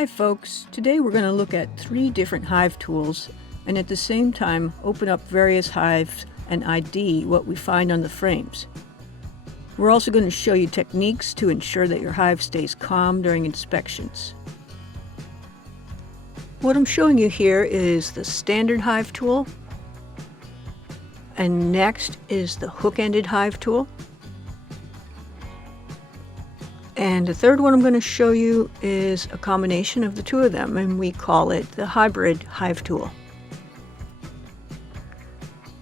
Hi folks, today we're going to look at 3 different Hive tools and at the same time open up various hives and ID what we find on the frames. We're also going to show you techniques to ensure that your hive stays calm during inspections. What I'm showing you here is the standard Hive tool, and next is the hook-ended Hive tool. And the third one I'm going to show you is a combination of the two of them, and we call it the hybrid Hive tool.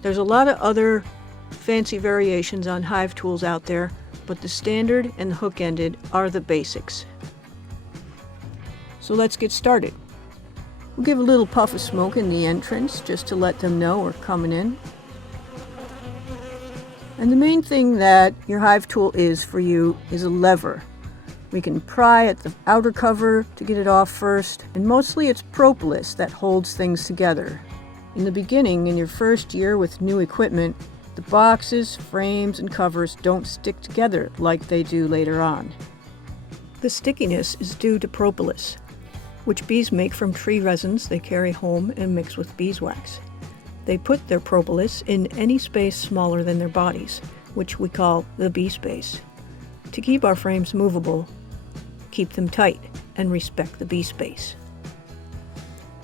There's a lot of other fancy variations on Hive tools out there, but the standard and the hook-ended are the basics. So let's get started. We'll give a little puff of smoke in the entrance just to let them know we're coming in. And the main thing that your Hive tool is for you is a lever. We can pry at the outer cover to get it off first, and mostly it's propolis that holds things together. In the beginning, in your first year with new equipment, the boxes, frames, and covers don't stick together like they do later on. The stickiness is due to propolis, which bees make from tree resins they carry home and mix with beeswax. They put their propolis in any space smaller than their bodies, which we call the bee space. To keep our frames movable, keep them tight, and respect the bee space.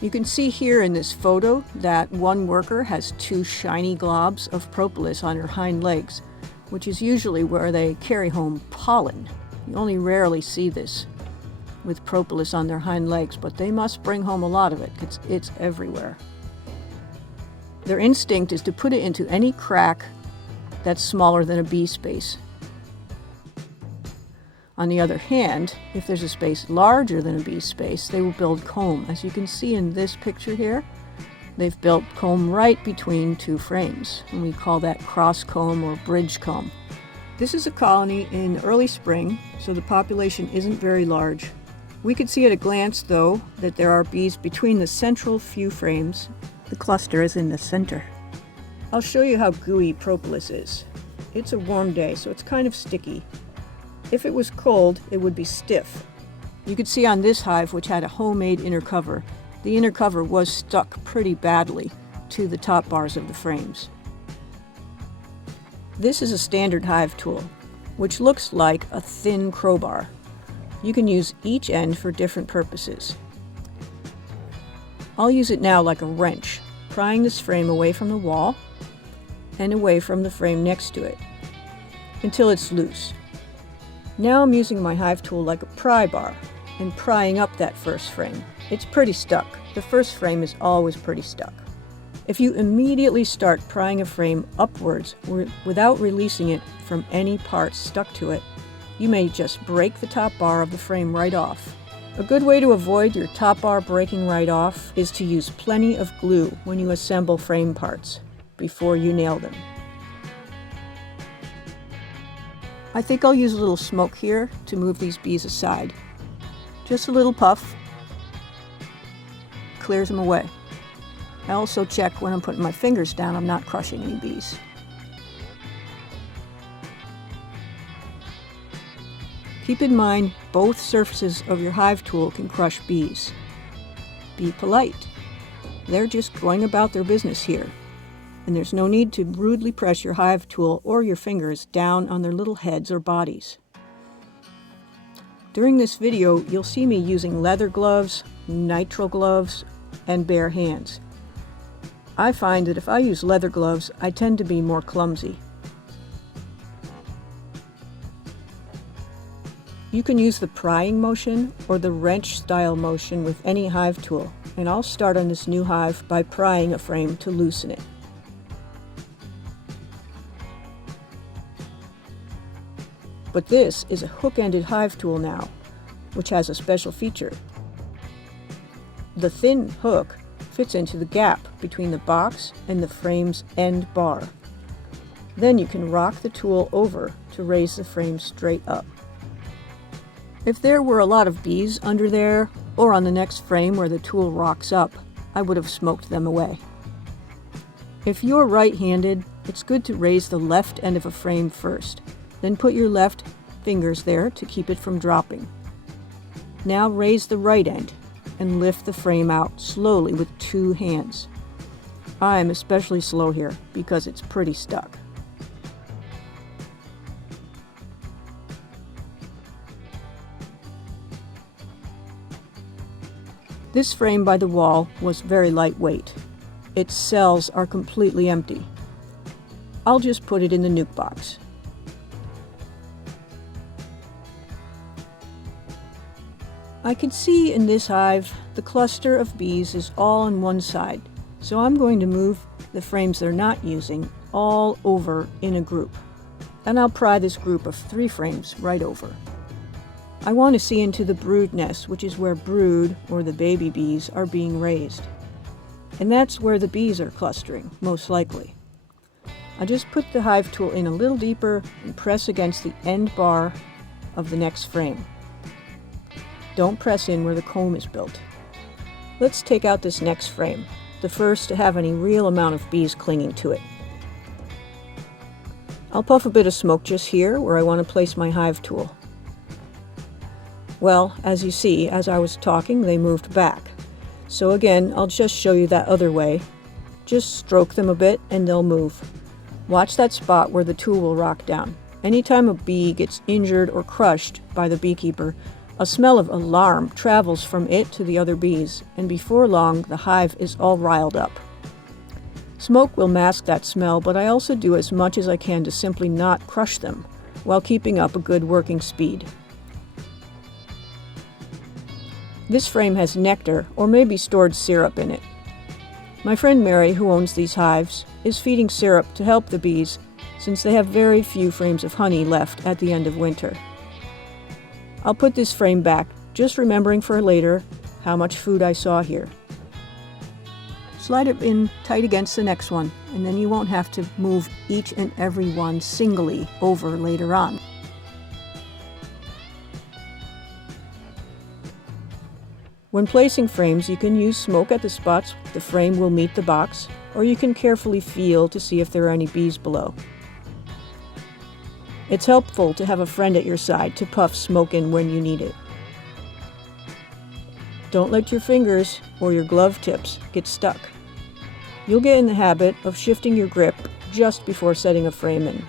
You can see here in this photo that one worker has 2 shiny globs of propolis on her hind legs, which is usually where they carry home pollen. You only rarely see this with propolis on their hind legs, but they must bring home a lot of it because it's everywhere. Their instinct is to put it into any crack that's smaller than a bee space. On the other hand, if there's a space larger than a bee space, they will build comb. As you can see in this picture here, they've built comb right between 2 frames, and we call that cross comb or bridge comb. This is a colony in early spring, so the population isn't very large. We could see at a glance, though, that there are bees between the central few frames. The cluster is in the center. I'll show you how gooey propolis is. It's a warm day, so it's kind of sticky. If it was cold, it would be stiff. You could see on this hive, which had a homemade inner cover, the inner cover was stuck pretty badly to the top bars of the frames. This is a standard Hive tool, which looks like a thin crowbar. You can use each end for different purposes. I'll use it now like a wrench, prying this frame away from the wall and away from the frame next to it until it's loose. Now I'm using my Hive tool like a pry bar and prying up that first frame. It's pretty stuck. The first frame is always pretty stuck. If you immediately start prying a frame upwards without releasing it from any parts stuck to it, you may just break the top bar of the frame right off. A good way to avoid your top bar breaking right off is to use plenty of glue when you assemble frame parts before you nail them. I think I'll use a little smoke here to move these bees aside. Just a little puff clears them away. I also check when I'm putting my fingers down I'm not crushing any bees. Keep in mind both surfaces of your Hive tool can crush bees. Be polite. They're just going about their business here, and there's no need to rudely press your Hive tool or your fingers down on their little heads or bodies. During this video, you'll see me using leather gloves, nitrile gloves, and bare hands. I find that if I use leather gloves, I tend to be more clumsy. You can use the prying motion or the wrench style motion with any Hive tool, and I'll start on this new hive by prying a frame to loosen it. But this is a hook-ended Hive tool now, which has a special feature. The thin hook fits into the gap between the box and the frame's end bar. Then you can rock the tool over to raise the frame straight up. If there were a lot of bees under there, or on the next frame where the tool rocks up, I would have smoked them away. If you're right-handed, it's good to raise the left end of a frame first. Then put your left fingers there to keep it from dropping. Now raise the right end and lift the frame out slowly with 2 hands. I'm especially slow here because it's pretty stuck. This frame by the wall was very lightweight. Its cells are completely empty. I'll just put it in the nuke box. I can see in this hive the cluster of bees is all on one side, so I'm going to move the frames they're not using all over in a group. And I'll pry this group of 3 frames right over. I want to see into the brood nest, which is where brood, or the baby bees, are being raised. And that's where the bees are clustering, most likely. I just put the hive tool in a little deeper and press against the end bar of the next frame. Don't press in where the comb is built. Let's take out this next frame, the first to have any real amount of bees clinging to it. I'll puff a bit of smoke just here where I want to place my hive tool. Well, as you see, as I was talking, they moved back. So again, I'll just show you that other way. Just stroke them a bit and they'll move. Watch that spot where the tool will rock down. Anytime a bee gets injured or crushed by the beekeeper, a smell of alarm travels from it to the other bees, and before long, the hive is all riled up. Smoke will mask that smell, but I also do as much as I can to simply not crush them, while keeping up a good working speed. This frame has nectar, or maybe stored syrup in it. My friend Mary, who owns these hives, is feeding syrup to help the bees, since they have very few frames of honey left at the end of winter. I'll put this frame back, just remembering for later how much food I saw here. Slide it in tight against the next one, and then you won't have to move each and every one singly over later on. When placing frames, you can use smoke at the spots the frame will meet the box, or you can carefully feel to see if there are any bees below. It's helpful to have a friend at your side to puff smoke in when you need it. Don't let your fingers or your glove tips get stuck. You'll get in the habit of shifting your grip just before setting a frame in.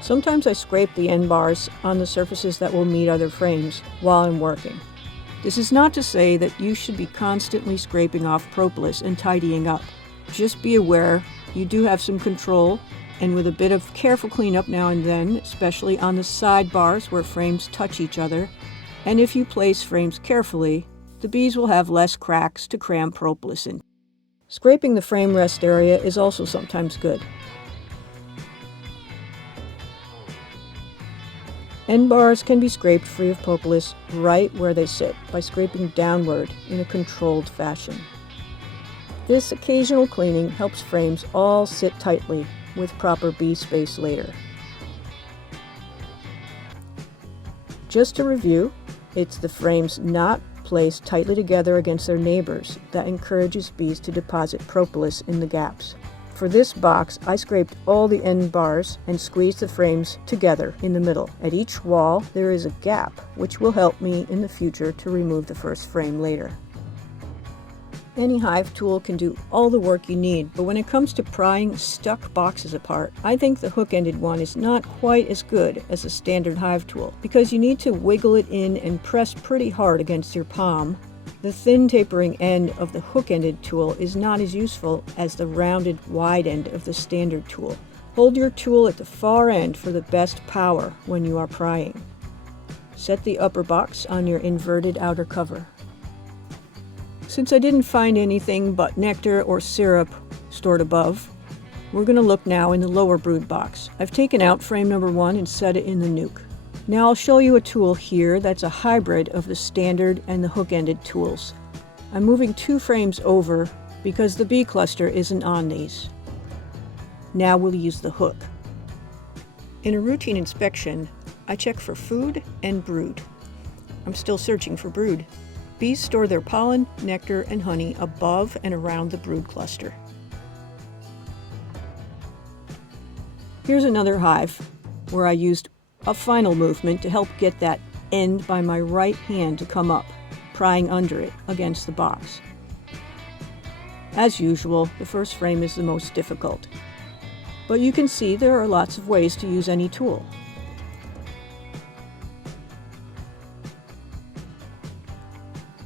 Sometimes I scrape the end bars on the surfaces that will meet other frames while I'm working. This is not to say that you should be constantly scraping off propolis and tidying up. Just be aware you do have some control, and with a bit of careful cleanup now and then, especially on the side bars where frames touch each other, and if you place frames carefully, the bees will have less cracks to cram propolis in. Scraping the frame rest area is also sometimes good. End bars can be scraped free of propolis right where they sit by scraping downward in a controlled fashion. This occasional cleaning helps frames all sit tightly with proper bee space later. Just to review, it's the frames not placed tightly together against their neighbors that encourages bees to deposit propolis in the gaps. For this box, I scraped all the end bars and squeezed the frames together in the middle. At each wall, there is a gap, which will help me in the future to remove the first frame later. Any hive tool can do all the work you need, but when it comes to prying stuck boxes apart, I think the hook-ended one is not quite as good as a standard hive tool, because you need to wiggle it in and press pretty hard against your palm. The thin tapering end of the hook-ended tool is not as useful as the rounded wide end of the standard tool. Hold your tool at the far end for the best power when you are prying. Set the upper box on your inverted outer cover. Since I didn't find anything but nectar or syrup stored above, we're going to look now in the lower brood box. I've taken out frame number 1 and set it in the nuke. Now I'll show you a tool here that's a hybrid of the standard and the hook-ended tools. I'm moving 2 frames over because the bee cluster isn't on these. Now we'll use the hook. In a routine inspection, I check for food and brood. I'm still searching for brood. Bees store their pollen, nectar, and honey above and around the brood cluster. Here's another hive where I used a final movement to help get that end by my right hand to come up, prying under it against the box. As usual, the first frame is the most difficult. But you can see there are lots of ways to use any tool.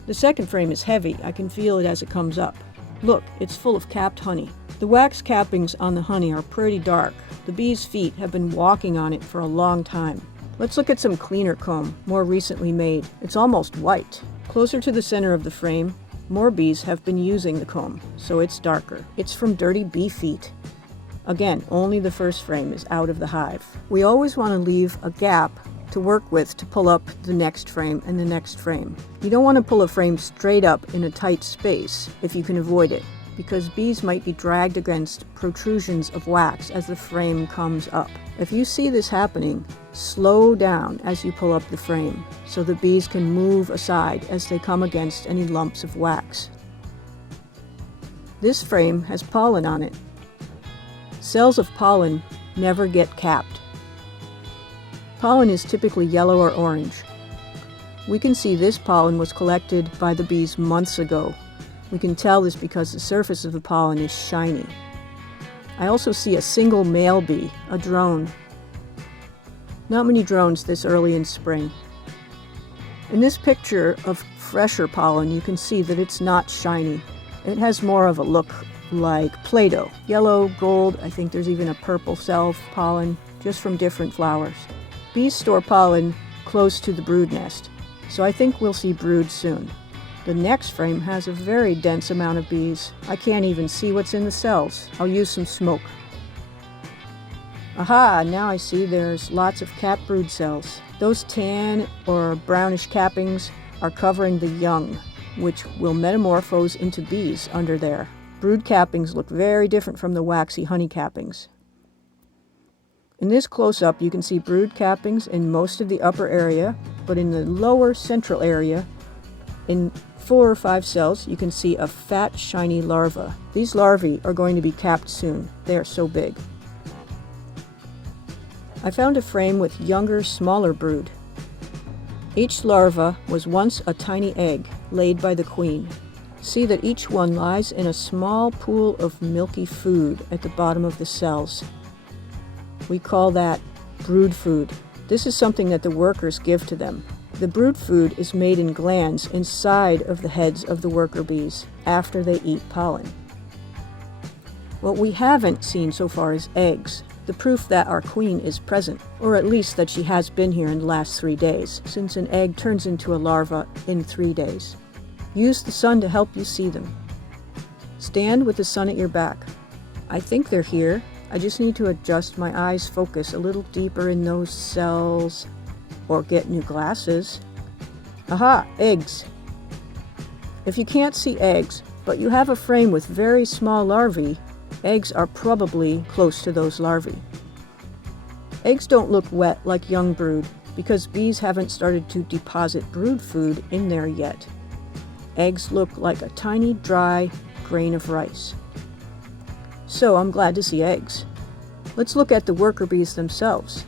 The second frame is heavy. I can feel it as it comes up. Look, it's full of capped honey. The wax cappings on the honey are pretty dark. The bees' feet have been walking on it for a long time. Let's look at some cleaner comb, more recently made. It's almost white. Closer to the center of the frame, more bees have been using the comb, so it's darker. It's from dirty bee feet. Again, only the first frame is out of the hive. We always want to leave a gap to work with to pull up the next frame and the next frame. You don't want to pull a frame straight up in a tight space if you can avoid it, because bees might be dragged against protrusions of wax as the frame comes up. If you see this happening, slow down as you pull up the frame so the bees can move aside as they come against any lumps of wax. This frame has pollen on it. Cells of pollen never get capped. Pollen is typically yellow or orange. We can see this pollen was collected by the bees months ago. We can tell this because the surface of the pollen is shiny. I also see a single male bee, a drone. Not many drones this early in spring. In this picture of fresher pollen, you can see that it's not shiny. It has more of a look like Play-Doh. Yellow, gold, I think there's even a purple cell of pollen, just from different flowers. Bees store pollen close to the brood nest, so I think we'll see brood soon. The next frame has a very dense amount of bees. I can't even see what's in the cells. I'll use some smoke. Aha, now I see there's lots of capped brood cells. Those tan or brownish cappings are covering the young, which will metamorphose into bees under there. Brood cappings look very different from the waxy honey cappings. In this close-up, you can see brood cappings in most of the upper area, but in the lower central area, in 4 or 5 cells, you can see a fat, shiny larva. These larvae are going to be capped soon. They are so big. I found a frame with younger, smaller brood. Each larva was once a tiny egg laid by the queen. See that each one lies in a small pool of milky food at the bottom of the cells. We call that brood food. This is something that the workers give to them. The brood food is made in glands inside of the heads of the worker bees after they eat pollen. What we haven't seen so far is eggs, the proof that our queen is present, or at least that she has been here in the last 3 days, since an egg turns into a larva in 3 days. Use the sun to help you see them. Stand with the sun at your back. I think they're here. I just need to adjust my eyes focus a little deeper in those cells, or get new glasses. Aha, eggs. If you can't see eggs, but you have a frame with very small larvae, eggs are probably close to those larvae. Eggs don't look wet like young brood because bees haven't started to deposit brood food in there yet. Eggs look like a tiny, dry grain of rice. So I'm glad to see eggs. Let's look at the worker bees themselves.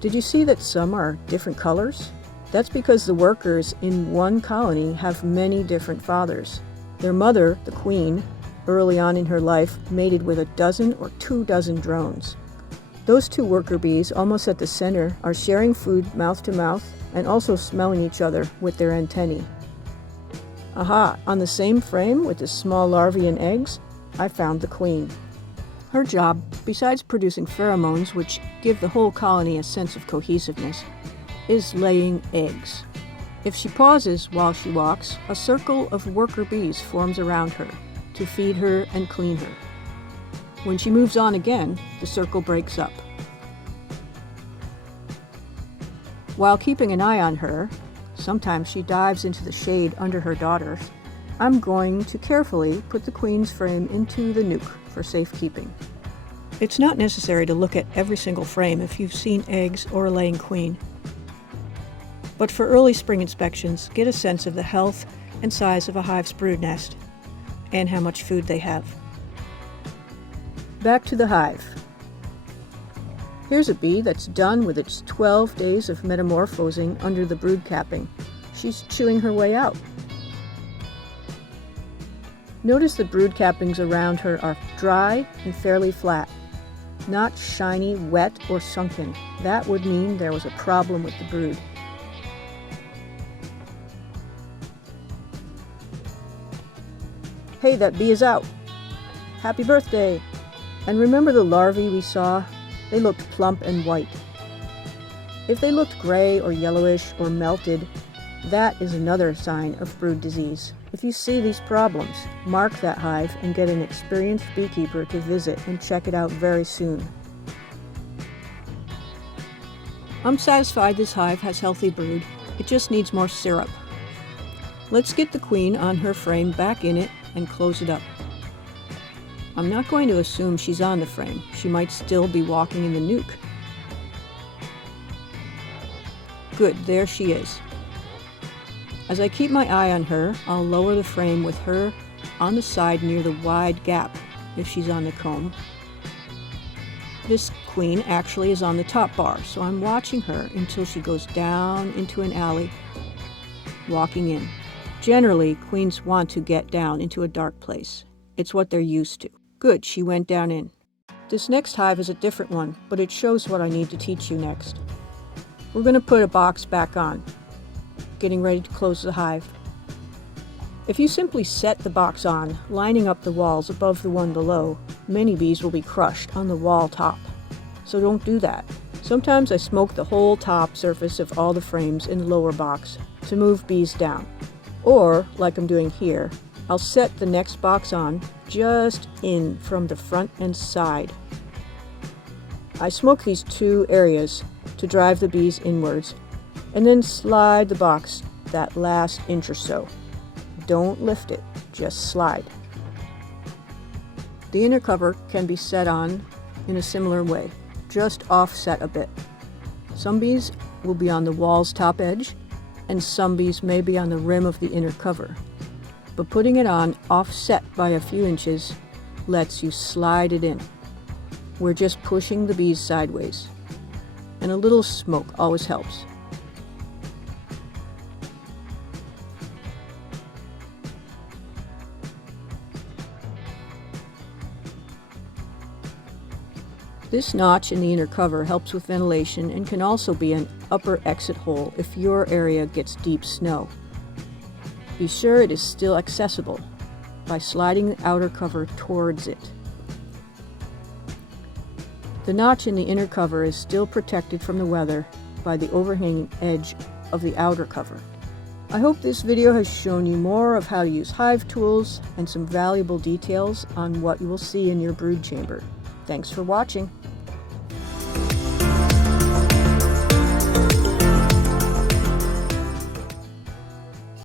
Did you see that some are different colors? That's because the workers in one colony have many different fathers. Their mother, the queen, early on in her life, mated with 1 or 2 dozen drones. Those 2 worker bees, almost at the center, are sharing food mouth to mouth and also smelling each other with their antennae. Aha, on the same frame with the small larvae and eggs, I found the queen. Her job, besides producing pheromones which give the whole colony a sense of cohesiveness, is laying eggs. If she pauses while she walks, a circle of worker bees forms around her to feed her and clean her. When she moves on again, the circle breaks up. While keeping an eye on her, sometimes she dives into the shade under her daughters, I'm going to carefully put the queen's frame into the nuke for safekeeping. It's not necessary to look at every single frame if you've seen eggs or a laying queen. But for early spring inspections, get a sense of the health and size of a hive's brood nest and how much food they have. Back to the hive. Here's a bee that's done with its 12 days of metamorphosing under the brood capping. She's chewing her way out. Notice the brood cappings around her are dry and fairly flat, not shiny, wet, or sunken. That would mean there was a problem with the brood. Hey, that bee is out! Happy birthday! And remember the larvae we saw? They looked plump and white. If they looked gray or yellowish or melted, that is another sign of brood disease. If you see these problems, mark that hive and get an experienced beekeeper to visit and check it out very soon. I'm satisfied this hive has healthy brood. It just needs more syrup. Let's get the queen on her frame back in it and close it up. I'm not going to assume she's on the frame. She might still be walking in the nuke. Good, there she is. As I keep my eye on her, I'll lower the frame with her on the side near the wide gap if she's on the comb. This queen actually is on the top bar, so I'm watching her until she goes down into an alley, walking in. Generally, queens want to get down into a dark place. It's what they're used to. Good, she went down in. This next hive is a different one, but it shows what I need to teach you next. We're going to put a box back on, getting ready to close the hive. If you simply set the box on, lining up the walls above the one below, many bees will be crushed on the wall top. So don't do that. Sometimes I smoke the whole top surface of all the frames in the lower box to move bees down. Or, like I'm doing here, I'll set the next box on just in from the front and side. I smoke these two areas to drive the bees inwards, and then slide the box that last inch or so. Don't lift it, just slide. The inner cover can be set on in a similar way, just offset a bit. Some bees will be on the wall's top edge, and some bees may be on the rim of the inner cover. But putting it on offset by a few inches lets you slide it in. We're just pushing the bees sideways, and a little smoke always helps. This notch in the inner cover helps with ventilation and can also be an upper exit hole if your area gets deep snow. Be sure it is still accessible by sliding the outer cover towards it. The notch in the inner cover is still protected from the weather by the overhanging edge of the outer cover. I hope this video has shown you more of how to use hive tools and some valuable details on what you will see in your brood chamber. Thanks for watching.